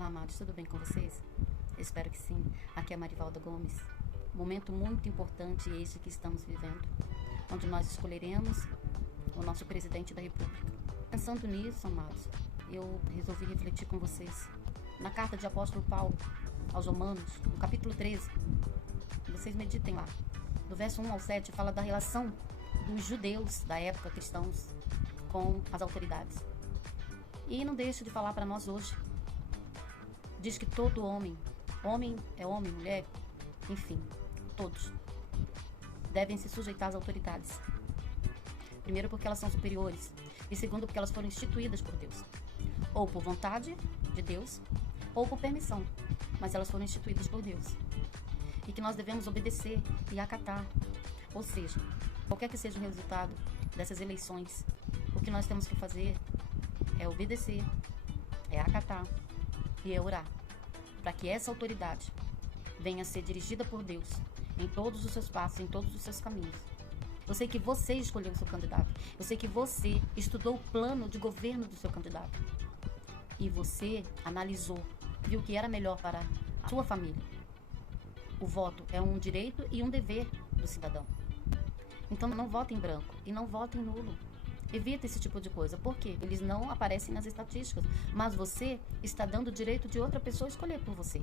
Olá, amados, tudo bem com vocês? Espero que sim. Aqui é Marivalda Gomes. Momento muito importante este que estamos vivendo, onde nós escolheremos o nosso presidente da República. Pensando nisso, amados, eu resolvi refletir com vocês. Na carta de apóstolo Paulo aos Romanos, no capítulo 13, vocês meditem lá. Do verso 1 ao 7, fala da relação dos judeus da época, cristãos, com as autoridades. E não deixa de falar para nós hoje. Diz que todo homem é homem, mulher, enfim, todos, devem se sujeitar às autoridades. Primeiro, porque elas são superiores. E segundo, porque elas foram instituídas por Deus. Ou por vontade de Deus, ou por permissão. Mas elas foram instituídas por Deus. E que nós devemos obedecer e acatar. Ou seja, qualquer que seja o resultado dessas eleições, o que nós temos que fazer é obedecer, é acatar e é orar, para que essa autoridade venha a ser dirigida por Deus em todos os seus passos, em todos os seus caminhos. Eu sei que você escolheu o seu candidato. Eu sei que você estudou o plano de governo do seu candidato. E você analisou, viu o que era melhor para a sua família. O voto é um direito e um dever do cidadão. Então não vote em branco e não vote em nulo. Evita esse tipo de coisa. Por quê? Eles não aparecem nas estatísticas. Mas você está dando o direito de outra pessoa escolher por você.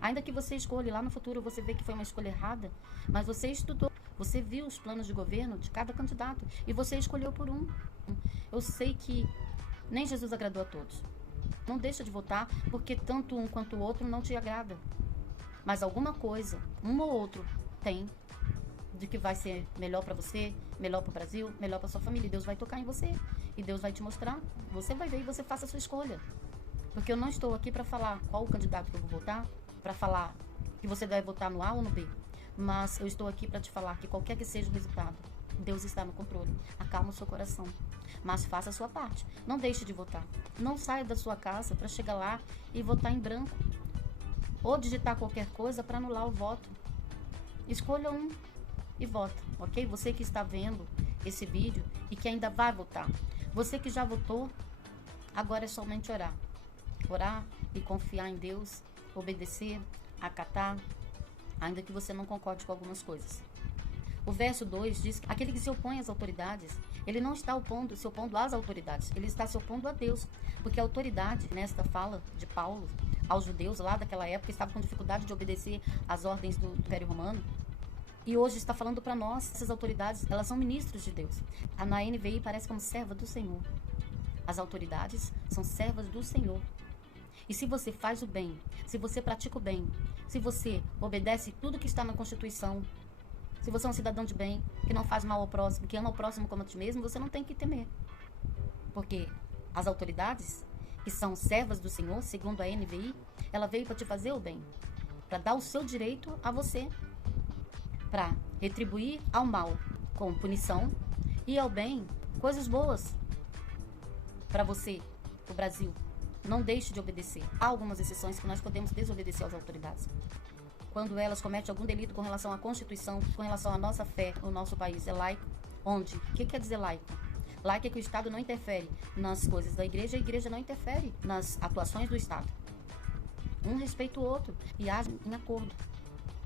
Ainda que você escolha lá no futuro, você vê que foi uma escolha errada, mas você estudou, você viu os planos de governo de cada candidato e você escolheu por um. Eu sei que nem Jesus agradou a todos. Não deixa de votar porque tanto um quanto o outro não te agrada. Mas alguma coisa, um ou outro, tem de que vai ser melhor para você, melhor para o Brasil, melhor para sua família. E Deus vai tocar em você. E Deus vai te mostrar. Você vai ver e você faça a sua escolha. Porque eu não estou aqui para falar qual o candidato que eu vou votar, para falar que você deve votar no A ou no B. Mas eu estou aqui para te falar que qualquer que seja o resultado, Deus está no controle. Acalma o seu coração. Mas faça a sua parte. Não deixe de votar. Não saia da sua casa para chegar lá e votar em branco. Ou digitar qualquer coisa para anular o voto. Escolha um e vota, ok? Você que está vendo esse vídeo e que ainda vai votar. Você que já votou, agora é somente orar. Orar e confiar em Deus, obedecer, acatar, ainda que você não concorde com algumas coisas. O verso 2 diz que aquele que se opõe às autoridades, ele não está se opondo às autoridades, ele está se opondo a Deus. Porque a autoridade, nesta fala de Paulo aos judeus lá daquela época, estava com dificuldade de obedecer às ordens do Império Romano. E hoje está falando para nós, essas autoridades, elas são ministros de Deus. Na NVI parece como serva do Senhor. As autoridades são servas do Senhor. E se você faz o bem, se você pratica o bem, se você obedece tudo que está na Constituição, se você é um cidadão de bem, que não faz mal ao próximo, que ama o próximo como a ti mesmo, você não tem que temer. Porque as autoridades, que são servas do Senhor, segundo a NVI, ela veio para te fazer o bem, para dar o seu direito a você, para retribuir ao mal com punição e ao bem coisas boas para você, o Brasil. Não deixe de obedecer. Há algumas exceções que nós podemos desobedecer às autoridades. Quando elas cometem algum delito com relação à Constituição, com relação à nossa fé, o nosso país é laico. Onde? O que quer dizer laico? Laico é que o Estado não interfere nas coisas da igreja, a igreja não interfere nas atuações do Estado. Um respeita o outro e age em acordo.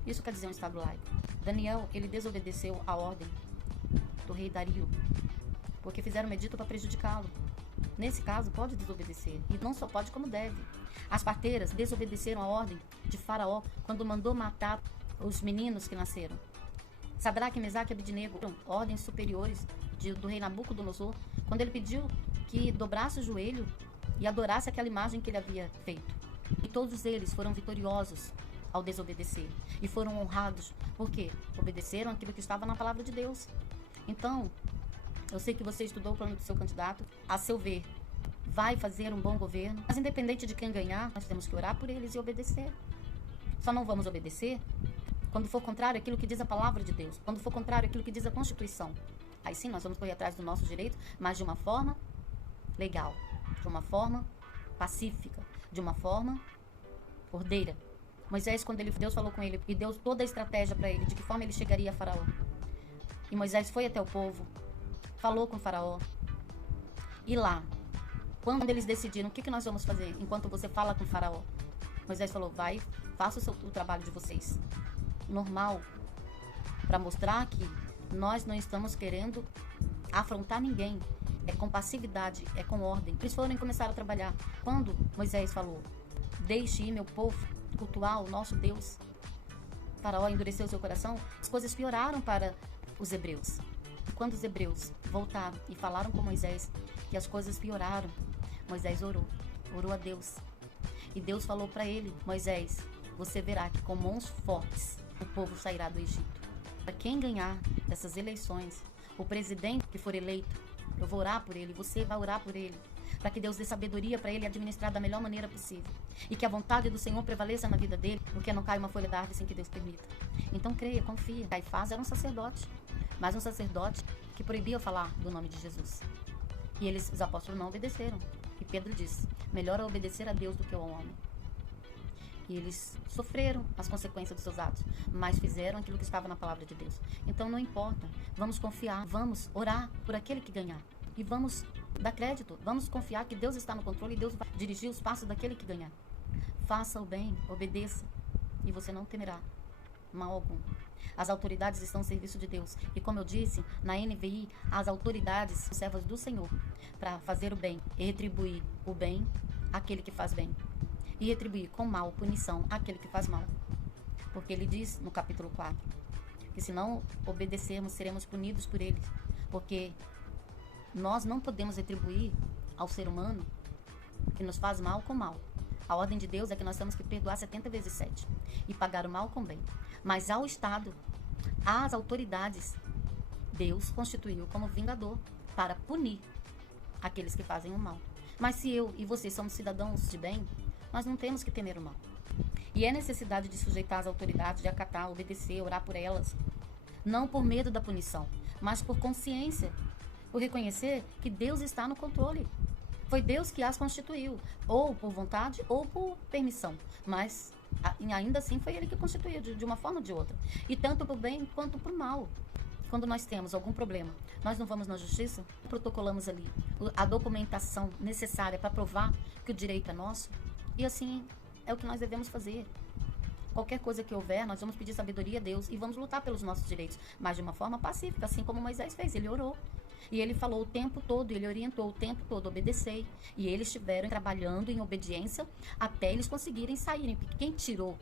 Isso quer dizer um Estado laico. Daniel, ele desobedeceu a ordem do rei Dario, porque fizeram um edito para prejudicá-lo. Nesse caso, pode desobedecer, e não só pode, como deve. As parteiras desobedeceram a ordem de Faraó quando mandou matar os meninos que nasceram. Sadraque, Mesaque e Abidnego, ordens superiores do rei Nabucodonosor, quando ele pediu que dobrasse o joelho e adorasse aquela imagem que ele havia feito. E todos eles foram vitoriosos ao desobedecer e foram honrados, porque obedeceram aquilo que estava na palavra de Deus. Então, eu sei que você estudou o plano do seu candidato, a seu ver, vai fazer um bom governo, mas independente de quem ganhar, nós temos que orar por eles e obedecer. Só não vamos obedecer quando for contrário àquilo que diz a palavra de Deus, quando for contrário àquilo que diz a Constituição. Aí sim, nós vamos correr atrás do nosso direito, mas de uma forma legal, de uma forma pacífica, de uma forma ordeira. Moisés, quando Deus falou com ele e deu toda a estratégia para ele, de que forma ele chegaria a Faraó. E Moisés foi até o povo, falou com o Faraó. E lá, quando eles decidiram o que nós vamos fazer enquanto você fala com o Faraó, Moisés falou, vai, faça o trabalho de vocês. Normal, para mostrar que nós não estamos querendo afrontar ninguém. É com passividade, é com ordem. Eles foram e começaram a trabalhar. Quando Moisés falou, deixe ir meu povo cultuar o nosso Deus, Faraó endureceu seu coração, as coisas pioraram para os hebreus. E quando os hebreus voltaram e falaram com Moisés que as coisas pioraram, Moisés orou a Deus. E Deus falou para ele, Moisés, você verá que com mãos fortes o povo sairá do Egito. Para quem ganhar dessas eleições, o presidente que for eleito, eu vou orar por ele, você vai orar por ele, para que Deus dê sabedoria para ele administrar da melhor maneira possível. E que a vontade do Senhor prevaleça na vida dele, porque não cai uma folha da árvore sem que Deus permita. Então creia, confia. Caifás era um sacerdote, mas um sacerdote que proibia falar do nome de Jesus. E os apóstolos não obedeceram. E Pedro disse, melhor é obedecer a Deus do que ao homem. E eles sofreram as consequências dos seus atos, mas fizeram aquilo que estava na palavra de Deus. Então não importa, vamos confiar, vamos orar por aquele que ganhar. E vamos dar crédito, vamos confiar que Deus está no controle e Deus vai dirigir os passos daquele que ganhar. Faça o bem, obedeça, e você não temerá mal algum. As autoridades estão ao serviço de Deus. E como eu disse, na NVI, as autoridades são servas do Senhor para fazer o bem e retribuir o bem àquele que faz bem. E retribuir com mal, punição, àquele que faz mal. Porque ele diz no capítulo 4, que se não obedecermos, seremos punidos por ele. Porque nós não podemos retribuir ao ser humano que nos faz mal com mal. A ordem de Deus é que nós temos que perdoar 70 vezes 7 e pagar o mal com bem. Mas ao Estado, às autoridades, Deus constituiu como vingador para punir aqueles que fazem o mal. Mas se eu e você somos cidadãos de bem, nós não temos que temer o mal. E é necessidade de sujeitar as autoridades, de acatar, obedecer, orar por elas. Não por medo da punição, mas por consciência, por reconhecer que Deus está no controle. Foi Deus que as constituiu, ou por vontade ou por permissão. Mas ainda assim foi Ele que constituiu de uma forma ou de outra. E tanto para o bem quanto para o mal. Quando nós temos algum problema, nós não vamos na justiça, protocolamos ali a documentação necessária para provar que o direito é nosso. E assim é o que nós devemos fazer. Qualquer coisa que houver, nós vamos pedir sabedoria a Deus e vamos lutar pelos nossos direitos, mas de uma forma pacífica, assim como Moisés fez. Ele orou. E ele falou o tempo todo, ele orientou o tempo todo, obedecei. E eles estiveram trabalhando em obediência até eles conseguirem saírem. Porque quem tirou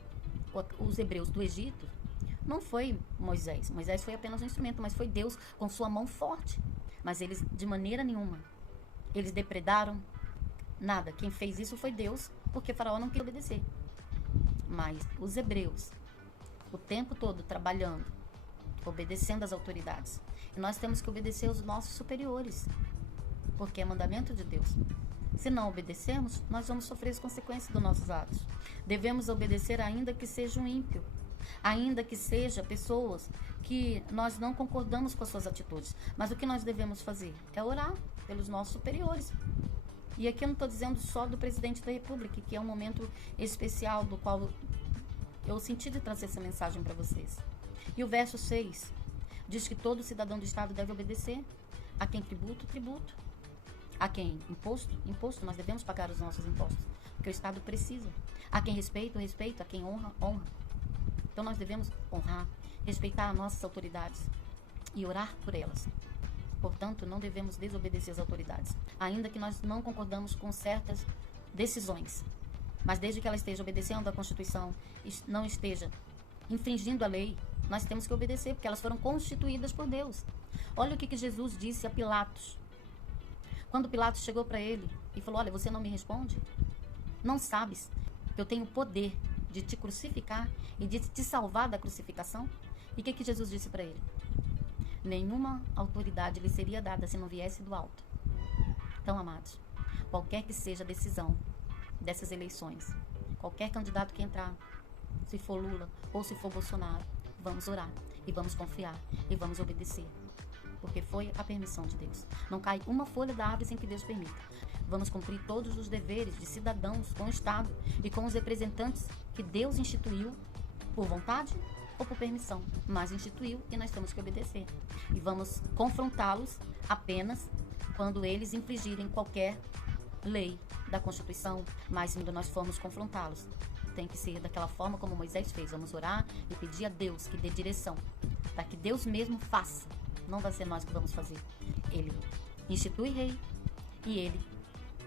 os hebreus do Egito não foi Moisés. Moisés foi apenas um instrumento, mas foi Deus com sua mão forte. Mas eles, de maneira nenhuma, eles depredaram nada. Quem fez isso foi Deus, porque Faraó não queria obedecer. Mas os hebreus, o tempo todo trabalhando, obedecendo às autoridades. E nós temos que obedecer aos nossos superiores, porque é mandamento de Deus. Se não obedecermos, nós vamos sofrer as consequências dos nossos atos. Devemos obedecer ainda que seja um ímpio, ainda que seja pessoas que nós não concordamos com as suas atitudes. Mas o que nós devemos fazer é orar pelos nossos superiores. E aqui eu não estou dizendo só do presidente da República, que é um momento especial do qual eu senti de trazer essa mensagem para vocês. E o verso 6 diz que todo cidadão do Estado deve obedecer. A quem tributo, tributo. A quem imposto, imposto. Nós devemos pagar os nossos impostos, porque o Estado precisa. A quem respeito, respeito. A quem honra, honra. Então nós devemos honrar, respeitar as nossas autoridades e orar por elas. Portanto, não devemos desobedecer às autoridades, ainda que nós não concordamos com certas decisões. Mas desde que ela esteja obedecendo à Constituição, não esteja infringindo a lei, nós temos que obedecer, porque elas foram constituídas por Deus. Olha o que Jesus disse a Pilatos. Quando Pilatos chegou para ele e falou, olha, você não me responde? Não sabes que eu tenho poder de te crucificar e de te salvar da crucificação? E o que Jesus disse para ele? Nenhuma autoridade lhe seria dada se não viesse do alto. Então, amados, qualquer que seja a decisão dessas eleições, qualquer candidato que entrar, se for Lula ou se for Bolsonaro, vamos orar e vamos confiar e vamos obedecer, porque foi a permissão de Deus. Não cai uma folha da árvore sem que Deus permita. Vamos cumprir todos os deveres de cidadãos com o Estado e com os representantes que Deus instituiu por vontade ou por permissão, mas instituiu e nós temos que obedecer. E vamos confrontá-los apenas quando eles infringirem qualquer lei, da Constituição, mas quando nós formos confrontá-los, tem que ser daquela forma como Moisés fez. Vamos orar e pedir a Deus que dê direção, para que Deus mesmo faça. Não vai ser nós que vamos fazer. Ele institui rei e ele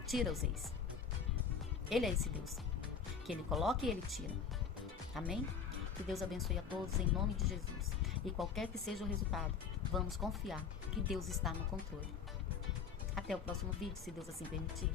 tira os reis. Ele é esse Deus, que ele coloca e ele tira. Amém? Que Deus abençoe a todos em nome de Jesus. E qualquer que seja o resultado, vamos confiar que Deus está no controle. Até o próximo vídeo, se Deus assim permitir.